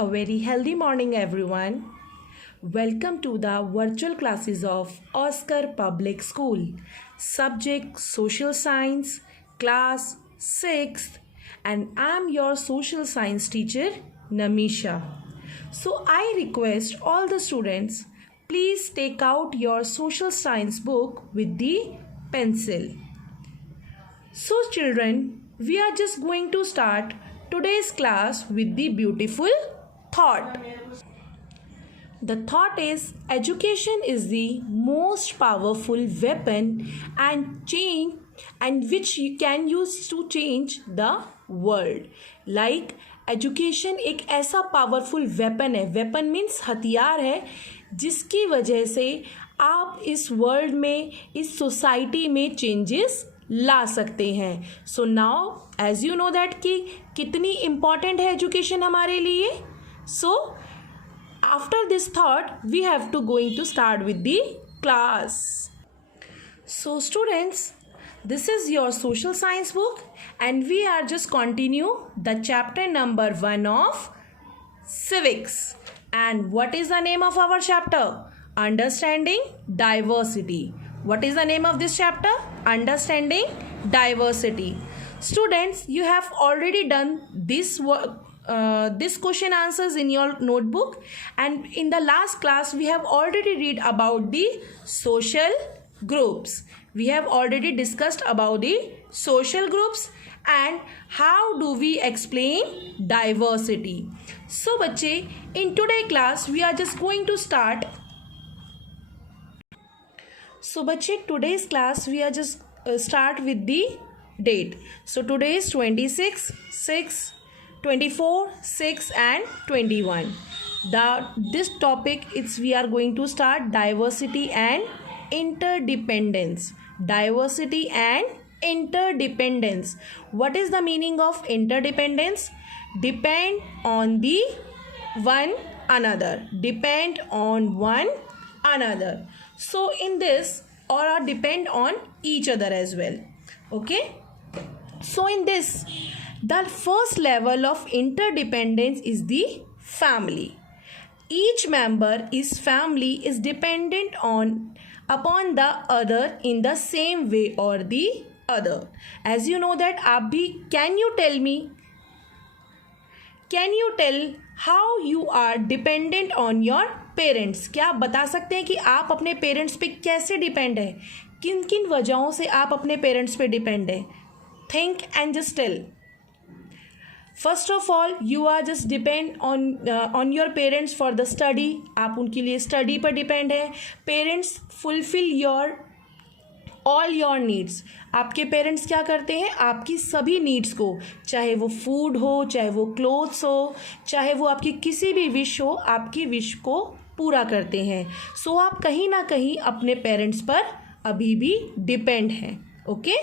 A very healthy morning, everyone. Welcome to the virtual classes of Oscar Public School. Subject Social Science, Class 6th, and I'm your social science teacher, Namisha. So I request all the students, please take out your social science book with the pencil. So children, we are just going to start today's class with the beautiful thought. The thought is education is the most powerful weapon and which you can use to change the world. Like education एक ऐसा powerful weapon है. Weapon means हथियार है जिसकी वजह से आप इस वर्ल्ड में, इस सोसाइटी में चेंजेस ला सकते हैं. So now as you know that कि कितनी इम्पॉर्टेंट है एजुकेशन हमारे लिए. So after this thought we have to going to start with the class. So students, this is your social science book and we are just continue the chapter number 1 of civics. And what is the name of our chapter? Understanding diversity. What is the name of this chapter? Understanding diversity. Students, you have already done this work, this question answers in your notebook, and in the last class we have already read about the social groups. We have already discussed about the social groups and how do we explain diversity. So बच्चे, in today class we are just going to start. So बच्चे, today's class we are just start with the date. So today is 26, 6, 24, 6 and 21. This topic is we are going to start diversity and interdependence. Diversity and interdependence. What is the meaning of interdependence? Depend on the one another. Depend on one another. So in this, or depend on each other as well. Okay. So in this, the first level of interdependence is the family. Each member is family is dependent upon the other in the same way or the other. As you know that आप भी, can you tell how you are dependent on your parents? क्या आप बता सकते हैं कि आप अपने पेरेंट्स पे कैसे डिपेंड है, किन किन वजहों से आप अपने पेरेंट्स पे डिपेंड है? Think and just tell. First of all, you are just depend on your parents for the study. आप उनके लिए स्टडी पर डिपेंड है. Parents fulfil all your needs. आपके पेरेंट्स क्या करते हैं? आपकी सभी नीड्स को, चाहे वो फूड हो, चाहे वो क्लोथ्स हो, चाहे वो आपकी किसी भी विश हो, आपकी विश को पूरा करते हैं. सो आप कहीं ना कहीं अपने पेरेंट्स पर अभी भी डिपेंड हैं. Okay.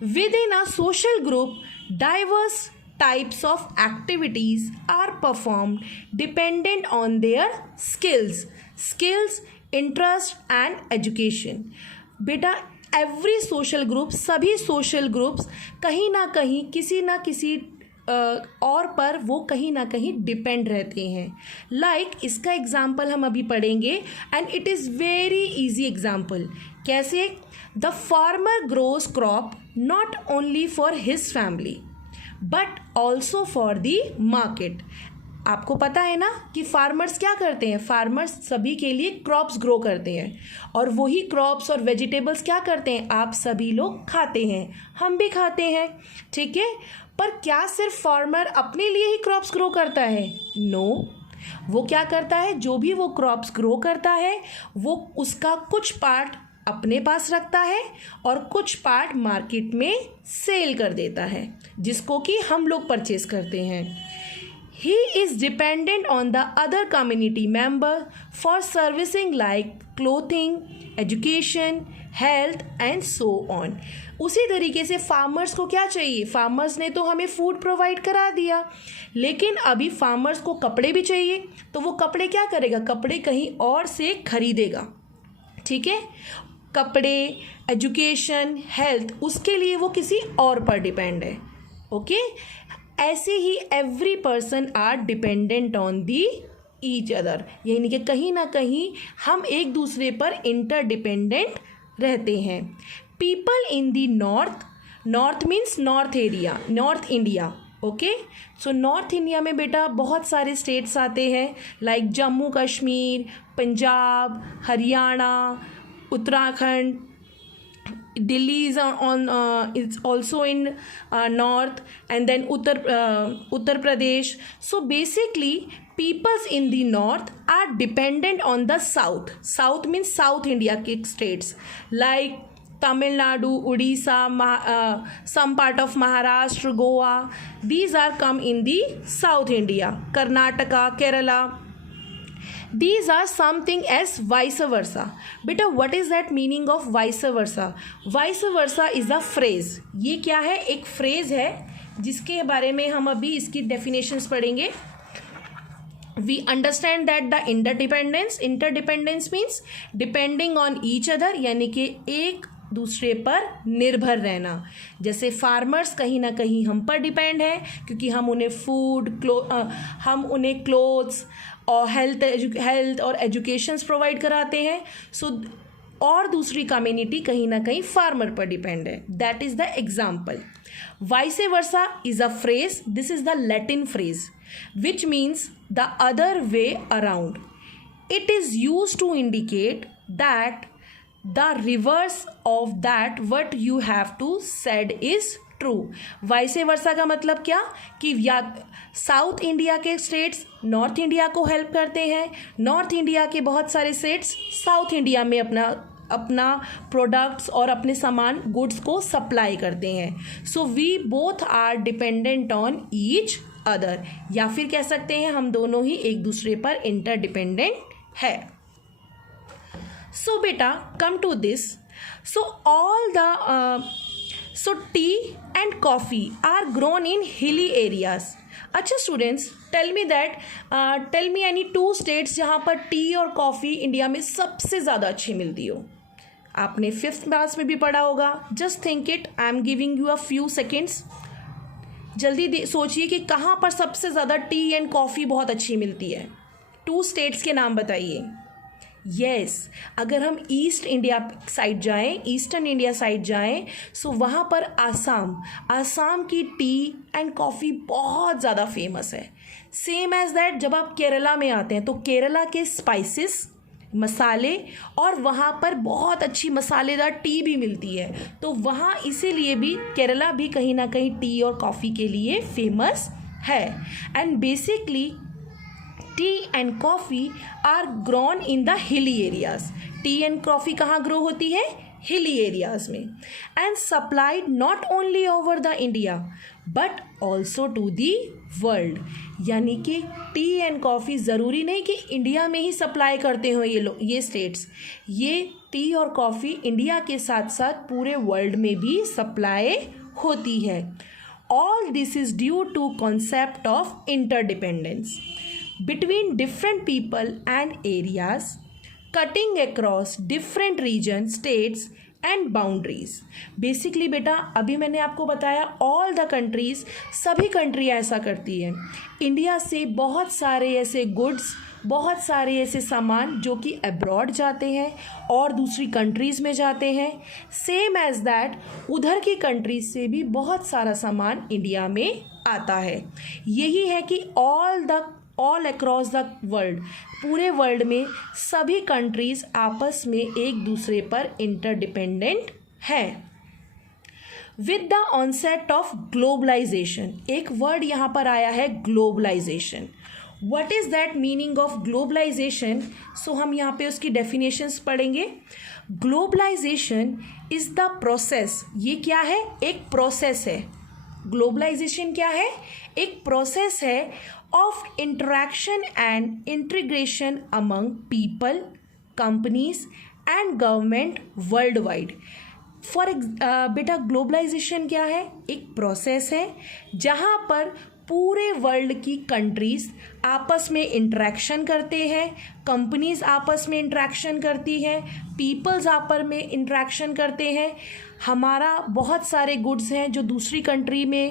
Within a social group, diverse types of activities are performed dependent on their skills, interest and education. बेटा, every social group, सभी social groups कहीं ना कहीं किसी ना किसी और पर वो कहीं ना कहीं डिपेंड रहते हैं. लाइक इसका एग्जाम्पल हम अभी पढ़ेंगे and it is very easy example. कैसे? The farmer grows crop not only for his family but also for the market. आपको पता है ना कि फार्मर्स क्या करते हैं? फार्मर्स सभी के लिए क्रॉप्स ग्रो करते हैं और वही क्रॉप्स और वेजिटेबल्स क्या करते हैं? आप सभी लोग खाते हैं, हम भी खाते हैं. ठीक है. पर क्या सिर्फ फार्मर अपने लिए ही क्रॉप्स ग्रो करता है? नो. वो क्या करता है? जो भी वो क्रॉप्स ग्रो करता है वो उसका कुछ पार्ट अपने पास रखता है और कुछ पार्ट मार्केट में सेल कर देता है, जिसको कि हम लोग परचेज करते हैं. He is dependent on the other community member for servicing like clothing, education, health and so on. उसी तरीके से फार्मर्स को क्या चाहिए? फार्मर्स ने तो हमें फूड प्रोवाइड करा दिया, लेकिन अभी फार्मर्स को कपड़े भी चाहिए. तो वो कपड़े क्या करेगा? कपड़े कहीं और से खरीदेगा. ठीक है. कपड़े, एजुकेशन, हेल्थ, उसके लिए वो किसी और पर डिपेंड है. ओके. ऐसे ही every person are dependent on the each other, यानी कि कहीं ना कहीं हम एक दूसरे पर इंटरडिपेंडेंट रहते हैं. People in the north, north means north area, north India. Okay, so north India में बेटा बहुत सारे स्टेट्स आते हैं, like Jammu Kashmir, Punjab, Haryana, Uttarakhand. Delhi is it's also in north, and then Uttar Pradesh. So basically peoples in the north are dependent on the south. South means South India ke states like Tamil Nadu, Odisha, some part of Maharashtra, Goa. These are come in the South India. Karnataka, Kerala. These are something as vice versa. Beta, what is that meaning of vice versa? Vice versa is a phrase. ये क्या है? एक phrase है जिसके बारे में हम अभी इसकी definitions पढ़ेंगे. We understand that the interdependence means depending on each other, यानी कि एक दूसरे पर निर्भर रहना. जैसे फार्मर्स कहीं ना कहीं हम पर डिपेंड है, क्योंकि हम उन्हें फूड, हम उन्हें क्लोथ्स और हेल्थ और एजुकेशंस प्रोवाइड कराते हैं. सो और दूसरी कम्युनिटी कहीं ना कहीं फार्मर पर डिपेंड है. That is the example. Vice versa is a phrase. This is the Latin phrase which means the other way around. It is use to indicate that the reverse of that what you have to said is true. Vice versa का मतलब क्या कि या south India के states north India को help करते हैं, north India के बहुत सारे स्टेट्स साउथ इंडिया में अपना प्रोडक्ट्स और अपने सामान गुड्स को सप्लाई करते हैं. So we both are dependent on each other, या फिर कह सकते हैं हम दोनों ही एक दूसरे पर इंटरडिपेंडेंट है. So beta, come to this. So so tea and coffee are grown in hilly areas. अच्छा students, tell me any two states जहाँ पर टी और कॉफ़ी इंडिया में सबसे ज़्यादा अच्छी मिलती हो. आपने 5th क्लास में भी पढ़ा होगा. Just think it. I am giving you a few seconds. जल्दी सोचिए कि कहाँ पर सबसे ज़्यादा टी एंड कॉफ़ी बहुत अच्छी मिलती है. 2 स्टेट्स के नाम बताइए. यस, अगर हम ईस्ट इंडिया साइड जाएं, ईस्टर्न इंडिया साइड जाएं, सो वहाँ पर आसाम की टी एंड कॉफ़ी बहुत ज़्यादा फेमस है. सेम एज दैट जब आप केरला में आते हैं तो केरला के स्पाइसेस, मसाले, और वहाँ पर बहुत अच्छी मसालेदार टी भी मिलती है. तो वहाँ इसीलिए भी केरला भी कहीं ना कहीं टी और कॉफ़ी के लिए फेमस है. And basically tea and coffee are grown in the hilly areas. Tea and coffee कहाँ ग्रो होती है? हिली एरियाज में. And supplied not only over the India but also to the world. यानी कि T and coffee ज़रूरी नहीं कि India में ही सप्लाई करते हो ये स्टेट्स. ये टी और कॉफ़ी इंडिया के साथ साथ पूरे वर्ल्ड में भी सप्लाई होती है. All this is due to concept of interdependence between different people and areas, cutting across different regions, states and boundaries. Basically बेटा, अभी मैंने आपको बताया all the countries, सभी कंट्री ऐसा करती है. इंडिया से बहुत सारे ऐसे गुड्स, बहुत सारे ऐसे सामान जो कि अब्रॉड जाते हैं और दूसरी कंट्रीज़ में जाते हैं. सेम एज दैट उधर की कंट्रीज से भी बहुत सारा सामान इंडिया में आता है. यही है कि ऑल अक्रॉस द वर्ल्ड, पूरे वर्ल्ड में सभी कंट्रीज़ आपस में एक दूसरे पर इंटरडिपेंडेंट हैं. With the onset of globalization, एक वर्ड यहाँ पर आया है globalization. What is that meaning of globalization? So हम यहाँ पे उसकी डेफिनेशंस पढ़ेंगे. Globalization is the process. ये क्या है? एक प्रोसेस है. ग्लोबलाइजेशन क्या है? एक प्रोसेस है of interaction and integration among people, companies and government world wide. बेटा ग्लोबलाइजेशन क्या है? एक प्रोसेस है जहाँ पर पूरे वर्ल्ड की कंट्रीज़ आपस में इंटरेक्शन करते हैं, कंपनीज आपस में इंटरेक्शन करती हैं, पीपल्स आपस में इंटरेक्शन करते हैं। हमारा बहुत सारे गुड्स हैं जो दूसरी कंट्री में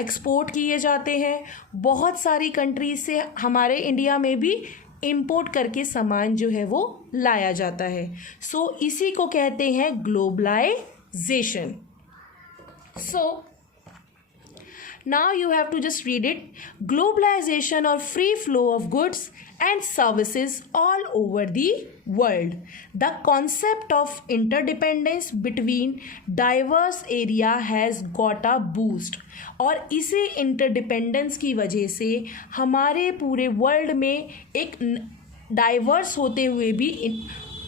एक्सपोर्ट किए जाते हैं। बहुत सारी कंट्रीज से हमारे इंडिया में भी इंपोर्ट करके सामान जो है वो लाया जाता है। सो इसी को कहते हैं globalisation. So now you have to just read it. Globalization or free flow of goods and services all over the world. The concept of interdependence between diverse area has got a boost. और इसी interdependence की वजह से हमारे पूरे world में एक diverse होते हुए भी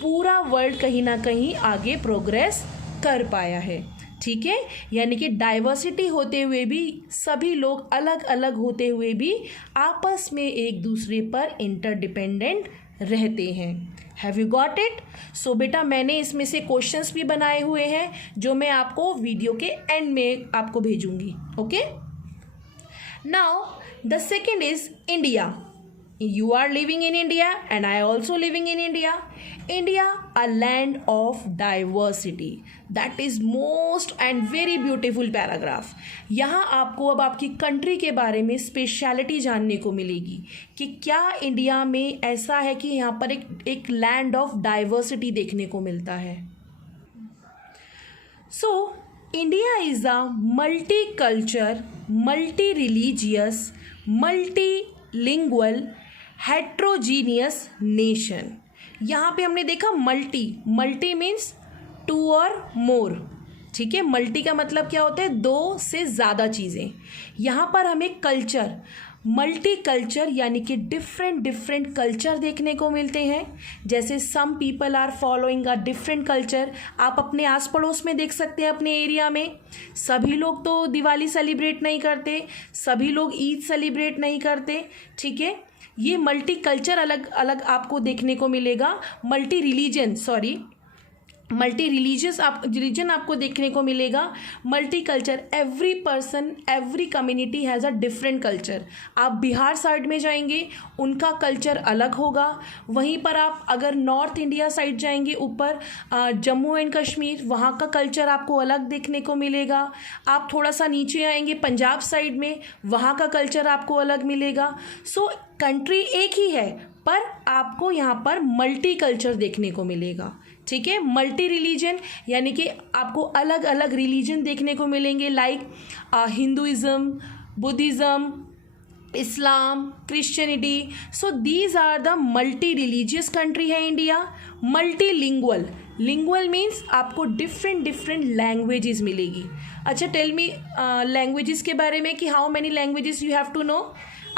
पूरा वर्ल्ड कहीं ना कहीं आगे प्रोग्रेस कर पाया है। ठीक है, यानी कि डाइवर्सिटी होते हुए भी सभी लोग अलग अलग होते हुए भी आपस में एक दूसरे पर इंटरडिपेंडेंट रहते हैं। Have you got it? So बेटा मैंने इसमें से क्वेश्चंस भी बनाए हुए हैं जो मैं आपको वीडियो के एंड में आपको भेजूंगी। Okay, now the second is India. You are living in India and I also living in India. India, a land of diversity. That is most and very beautiful paragraph. यहाँ आपको अब आपकी country के बारे में स्पेशलिटी जानने को मिलेगी कि क्या इंडिया में ऐसा है कि यहाँ पर एक लैंड ऑफ डाइवर्सिटी देखने को मिलता है। So, India is a multicultural, multi-religious, multilingual, heterogeneous nation. यहाँ पे हमने देखा मल्टी मीन्स टू और मोर। ठीक है, मल्टी का मतलब क्या होता है? दो से ज़्यादा चीज़ें। यहाँ पर हमें कल्चर, मल्टी कल्चर यानी कि डिफरेंट कल्चर देखने को मिलते हैं। जैसे some people are following a different culture. आप अपने आस पड़ोस में देख सकते हैं, अपने एरिया में सभी लोग तो दिवाली सेलिब्रेट नहीं करते, सभी लोग ईद सेलिब्रेट नहीं करते। ठीक है, ये मल्टी कल्चर अलग अलग आपको देखने को मिलेगा। मल्टी रिलीजियस रिलीजन आपको देखने को मिलेगा। Multi culture, every person, every community has a different culture. आप बिहार साइड में जाएंगे, उनका कल्चर अलग होगा। वहीं पर आप अगर नॉर्थ इंडिया साइड जाएंगे, ऊपर जम्मू एंड कश्मीर, वहाँ का कल्चर आपको अलग देखने को मिलेगा। आप थोड़ा सा नीचे आएंगे पंजाब साइड में, वहाँ का कल्चर आपको अलग मिलेगा। सो कंट्री एक ही है पर आपको यहाँ पर मल्टी कल्चर देखने को मिलेगा। ठीक है, मल्टी रिलीजन यानी कि आपको अलग अलग रिलीजन देखने को मिलेंगे, like Hinduism, Buddhism, Islam, Christianity. So these are the multi religious country है इंडिया। लिंगुअल मीन्स आपको डिफरेंट लैंग्वेजेस मिलेगी। अच्छा, टेल मी लैंग्वेजेस के बारे में कि how many languages you have to know.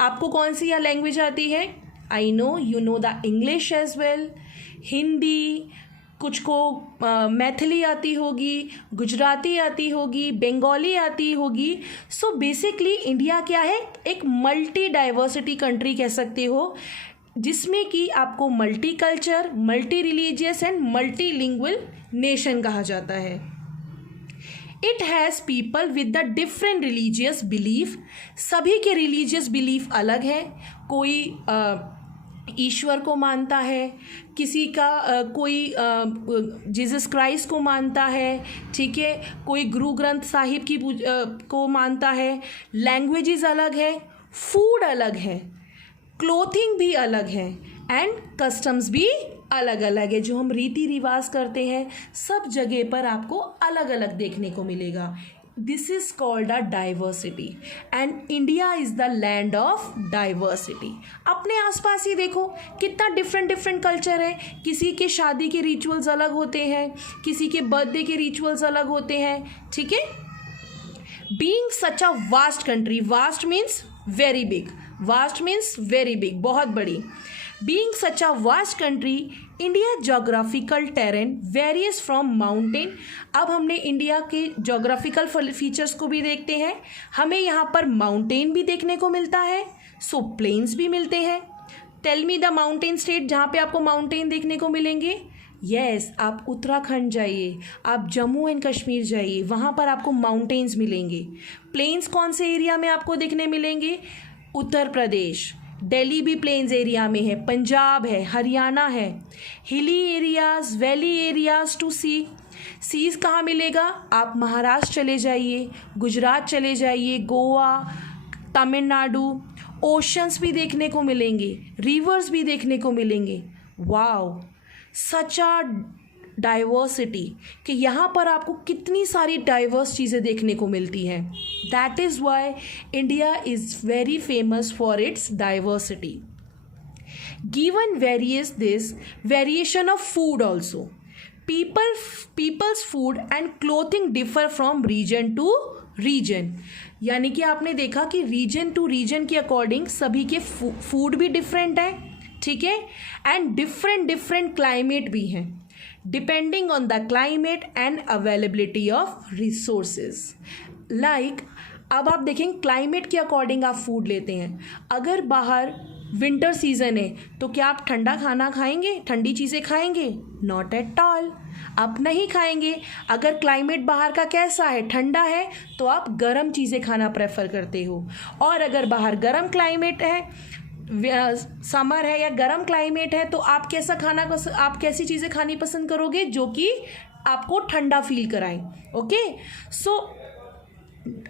आपको कौन सी यह लैंग्वेज आती है? I know you know the English as well, Hindi, कुछ को मैथिली आती होगी, गुजराती आती होगी, बंगाली आती होगी। सो बेसिकली इंडिया क्या है? एक मल्टी डाइवर्सिटी कंट्री कह सकते हो, जिसमें कि आपको multi culture, multi religious and multi lingual nation कहा जाता है। It has people with the different religious belief. सभी के रिलीजियस बिलीफ अलग है। कोई ईश्वर को मानता है, किसी का कोई जीसस क्राइस्ट को मानता है। ठीक है, कोई गुरु ग्रंथ साहिब की को मानता है। लैंग्वेजेस अलग है, फूड अलग है, क्लोथिंग भी अलग है एंड कस्टम्स भी अलग अलग है। जो हम रीति रिवाज करते हैं सब जगह पर आपको अलग अलग देखने को मिलेगा। This is called a diversity and India is the land of diversity. अपने आसपास ही देखो कितना डिफरेंट कल्चर है। किसी के शादी के रिचुअल्स अलग होते हैं, किसी के बर्थडे के रिचुअल्स अलग होते हैं। ठीक है, being such a vast country, vast means very big, vast means very big, बहुत बड़ी। Being such a vast country, India geographical terrain varies from mountain। अब हमने इंडिया के जोग्राफिकल फीचर्स को भी देखते हैं। हमें यहाँ पर माउंटेन भी देखने को मिलता है, सो प्लेन्स भी मिलते हैं। Tell me the mountain state जहाँ पे आपको माउंटेन देखने को मिलेंगे। यस, आप उत्तराखंड जाइए, आप जम्मू एंड कश्मीर जाइए, वहाँ पर आपको माउंटेन्स मिलेंगे। प्लेन्स कौन से एरिया में आपको देखने मिलेंगे? उत्तर प्रदेश, दिल्ली भी प्लेन्स एरिया में है, पंजाब है, हरियाणा है। Hilly areas, valley areas to see. Seas कहाँ मिलेगा? आप महाराष्ट्र चले जाइए, गुजरात चले जाइए, गोवा, तमिलनाडु। ओशंस भी देखने को मिलेंगे, रिवर्स भी देखने को मिलेंगे। वाओ, सच अ डाइवर्सिटी, कि यहाँ पर आपको कितनी सारी डाइवर्स चीज़ें देखने को मिलती हैं। That is why India is very famous for its diversity. Given various this variation of food also, people's food and clothing differ from region to region। यानी कि आपने देखा कि रीजन टू रीजन के अकॉर्डिंग सभी के फूड भी different है, ठीक है, एंड डिफरेंट क्लाइमेट भी हैं, depending on the climate and availability of resources. Like अब आप देखें क्लाइमेट के अकॉर्डिंग आप फूड लेते हैं। अगर बाहर विंटर सीजन है तो क्या आप ठंडा खाना खाएंगे, ठंडी चीज़ें खाएंगे? नॉट एट ऑल, आप नहीं खाएंगे। अगर क्लाइमेट बाहर का कैसा है, ठंडा है, तो आप गर्म चीज़ें खाना प्रेफर करते हो। और अगर बाहर गर्म क्लाइमेट है, समर है या गर्म क्लाइमेट है, तो आप कैसा खाना आप कैसी चीज़ें खानी पसंद करोगे जो कि आपको ठंडा फील कराएं। Okay, so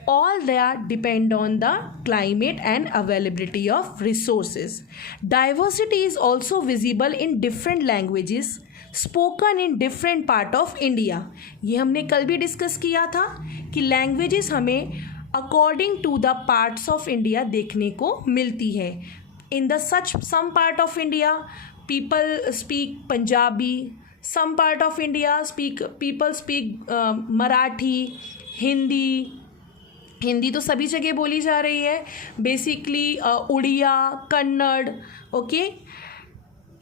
all that depend on the climate and availability of resources. Diversity is also visible in different languages spoken in different part of India। ये हमने कल भी डिस्कस किया था कि लैंग्वेजेस हमें according to the parts of India देखने को मिलती है। In the such some part of India people speak Punjabi, some part of India people speak Marathi, Hindi तो सभी जगह बोली जा रही है, basically Oriya, Kannada. Okay,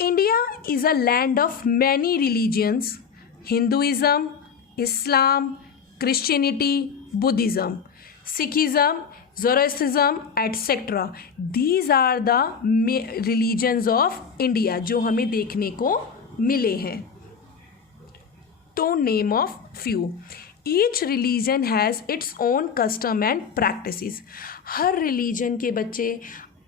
India is a land of many religions, Hinduism, Islam, Christianity, Buddhism, Sikhism, Zoroastrianism etcetera. These are the religions of India जो हमें देखने को मिले हैं। तो name of few. Each religion has its own custom and practices. Her religion के बच्चे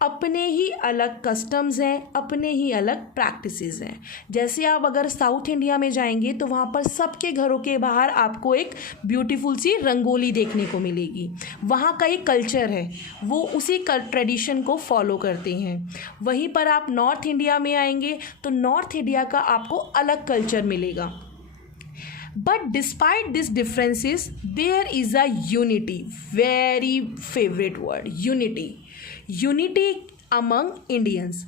अपने ही अलग कस्टम्स हैं, अपने ही अलग प्रैक्टिसेस हैं। जैसे आप अगर साउथ इंडिया में जाएंगे तो वहाँ पर सबके घरों के बाहर आपको एक ब्यूटीफुल सी रंगोली देखने को मिलेगी। वहाँ का एक कल्चर है, वो उसी ट्रेडिशन को फॉलो करते हैं। वहीं पर आप नॉर्थ इंडिया में आएंगे तो नॉर्थ इंडिया का आपको अलग कल्चर मिलेगा। But despite these differences, there is a unity, very favorite word, unity among Indians।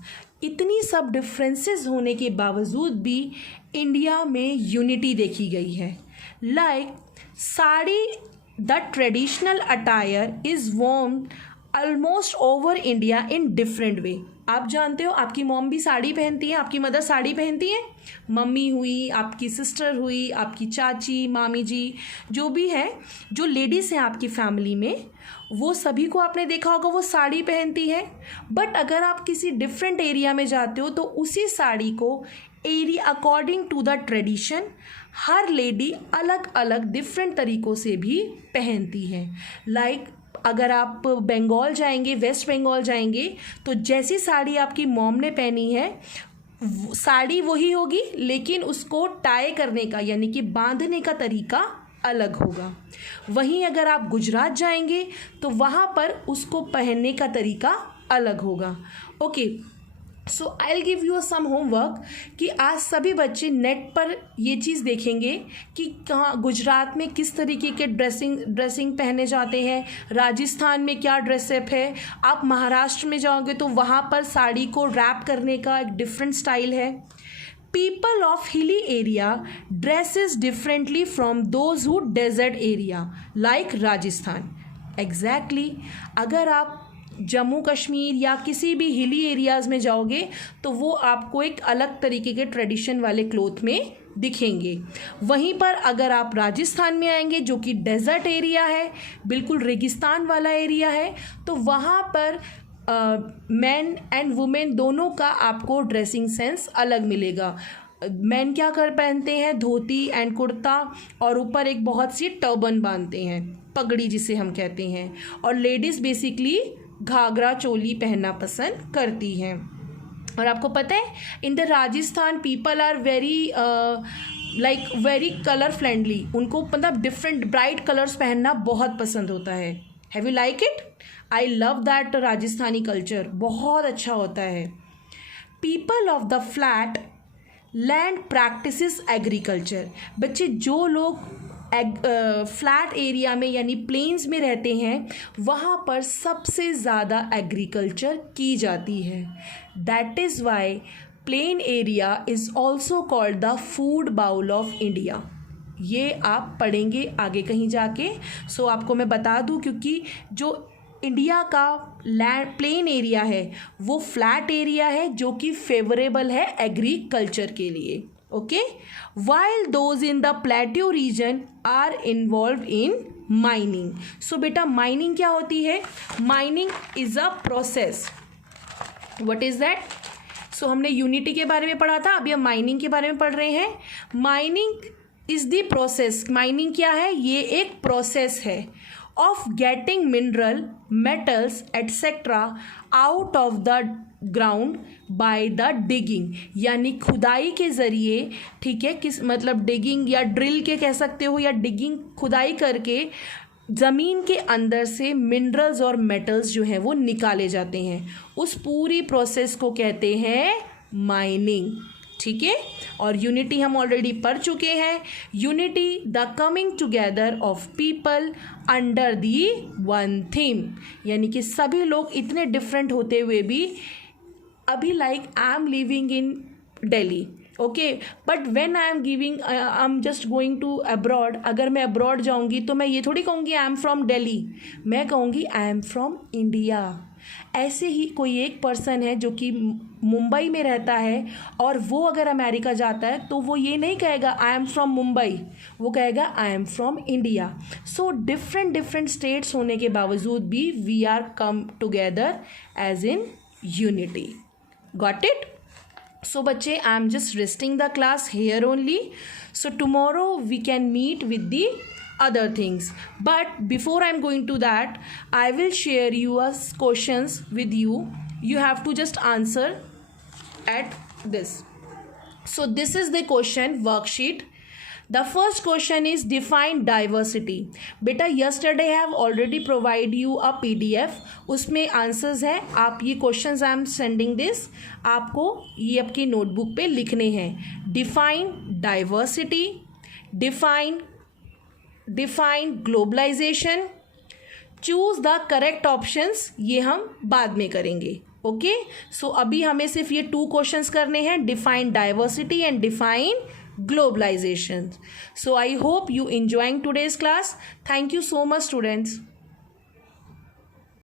इतनी सब डिफरेंसेस होने के बावजूद भी इंडिया में यूनिटी देखी गई है। Like sari, the traditional attire is worn almost over India in different way. आप जानते हो आपकी मॉम भी साड़ी पहनती है, आपकी मदर साड़ी पहनती है, मम्मी हुई, आपकी सिस्टर हुई, आपकी चाची, मामी जी, जो भी है, जो लेडीज़ हैं आपकी फैमिली में, वो सभी को आपने देखा होगा वो साड़ी पहनती है। बट अगर आप किसी डिफरेंट एरिया में जाते हो तो उसी साड़ी को area according to the tradition हर लेडी अलग अलग डिफरेंट तरीक़ों से भी पहनती है। लाइक अगर आप बंगाल जाएंगे, वेस्ट बंगाल जाएंगे, तो जैसी साड़ी आपकी मॉम ने पहनी है साड़ी वही होगी, लेकिन उसको टाई करने का यानी कि बांधने का तरीका अलग होगा। वहीं अगर आप गुजरात जाएंगे तो वहाँ पर उसको पहनने का तरीका अलग होगा। Okay, so I will give you some homework कि आज सभी बच्चे नेट पर ये चीज़ देखेंगे कि कहाँ गुजरात में किस तरीके के ड्रेसिंग पहने जाते हैं, राजस्थान में क्या ड्रेसअप है, आप महाराष्ट्र में जाओगे तो वहाँ पर साड़ी को रैप करने का एक डिफरेंट स्टाइल है। People of hilly area dresses differently from those who desert area like Rajasthan. Exactly, अगर आप जम्मू कश्मीर या किसी भी हिली एरियाज़ में जाओगे तो वो आपको एक अलग तरीके के ट्रेडिशन वाले क्लोथ में दिखेंगे। वहीं पर अगर आप राजस्थान में आएंगे जो कि डेजर्ट एरिया है, बिल्कुल रेगिस्तान वाला एरिया है, तो वहाँ पर मैन एंड वुमेन दोनों का आपको ड्रेसिंग सेंस अलग मिलेगा। मैन क्या कर पहनते हैं, धोती एंड कुर्ता, और ऊपर एक बहुत सी टर्बन बांधते हैं, पगड़ी जिसे हम कहते हैं, और लेडीज़ बेसिकली घाघरा चोली पहनना पसंद करती हैं। और आपको पता है in the Rajasthan people are very very colour friendly, उनको मतलब डिफरेंट ब्राइट कलर्स पहनना बहुत पसंद होता है। Have you like it? I love that Rajasthani culture, बहुत अच्छा होता है। People of the flat land practices agriculture. बच्चे जो लोग फ्लैट एरिया में यानी प्लेन्स में रहते हैं वहाँ पर सबसे ज़्यादा एग्रीकल्चर की जाती है। That is why plain area is also called the food bowl of India. ये आप पढ़ेंगे आगे कहीं जाके। सो आपको मैं बता दूं, क्योंकि जो इंडिया का लैंड प्लेन एरिया है वो फ्लैट एरिया है जो कि फेवरेबल है एग्रीकल्चर के लिए। Okay, while those in the plateau region are involve in mining. So बेटा माइनिंग क्या होती है? Mining is a process. What is that? So हमने यूनिटी के बारे में पढ़ा था, अभी हम माइनिंग के बारे में पढ़ रहे हैं। Mining is the process. Mining क्या है? ये एक प्रोसेस है of getting mineral, metals etcetera out of the ground by the digging, यानी खुदाई के ज़रिए, ठीक है, किस मतलब डिगिंग या ड्रिल के कह सकते हो, या डिगिंग खुदाई करके ज़मीन के अंदर से मिनरल्स और मेटल्स जो हैं वो निकाले जाते हैं। उस पूरी प्रोसेस को कहते हैं माइनिंग। ठीक है, और यूनिटी हम ऑलरेडी पढ़ चुके हैं। Unity the coming together of people under the one theme, यानी कि सभी लोग इतने डिफरेंट होते हुए भी, अभी like I am living in Delhi, okay, but when I am giving I am just going to abroad, अगर मैं अब्रॉड जाऊंगी तो मैं ये थोड़ी कहूँगी आई एम फ्रॉम दिल्ली, मैं कहूँगी आई एम फ्रॉम इंडिया। ऐसे ही कोई एक पर्सन है जो कि मुंबई में रहता है और वो अगर अमेरिका जाता है तो वो ये नहीं कहेगा आई एम फ्रॉम मुंबई, वो कहेगा I am from India. So different states होने के बावजूद भी we are come together as in unity. Got it? So बच्चे, I am just resting the class here only. So tomorrow we can meet with the other things. But before I am going to that, I will share you questions with you. You have to just answer at this. So this is the question worksheet. The first question is define diversity. बेटा yesterday I have already provide you a PDF. उसमें answers हैं, आप ये questions I am sending this, आपको ये आपकी notebook पे लिखने हैं। Define diversity, define globalisation, choose the correct options, ये हम बाद में करेंगे। ओके, सो अभी हमें सिर्फ ये 2 क्वेश्चंस करने हैं, define diversity and define globalization. So I hope you enjoying today's class. Thank you so much students.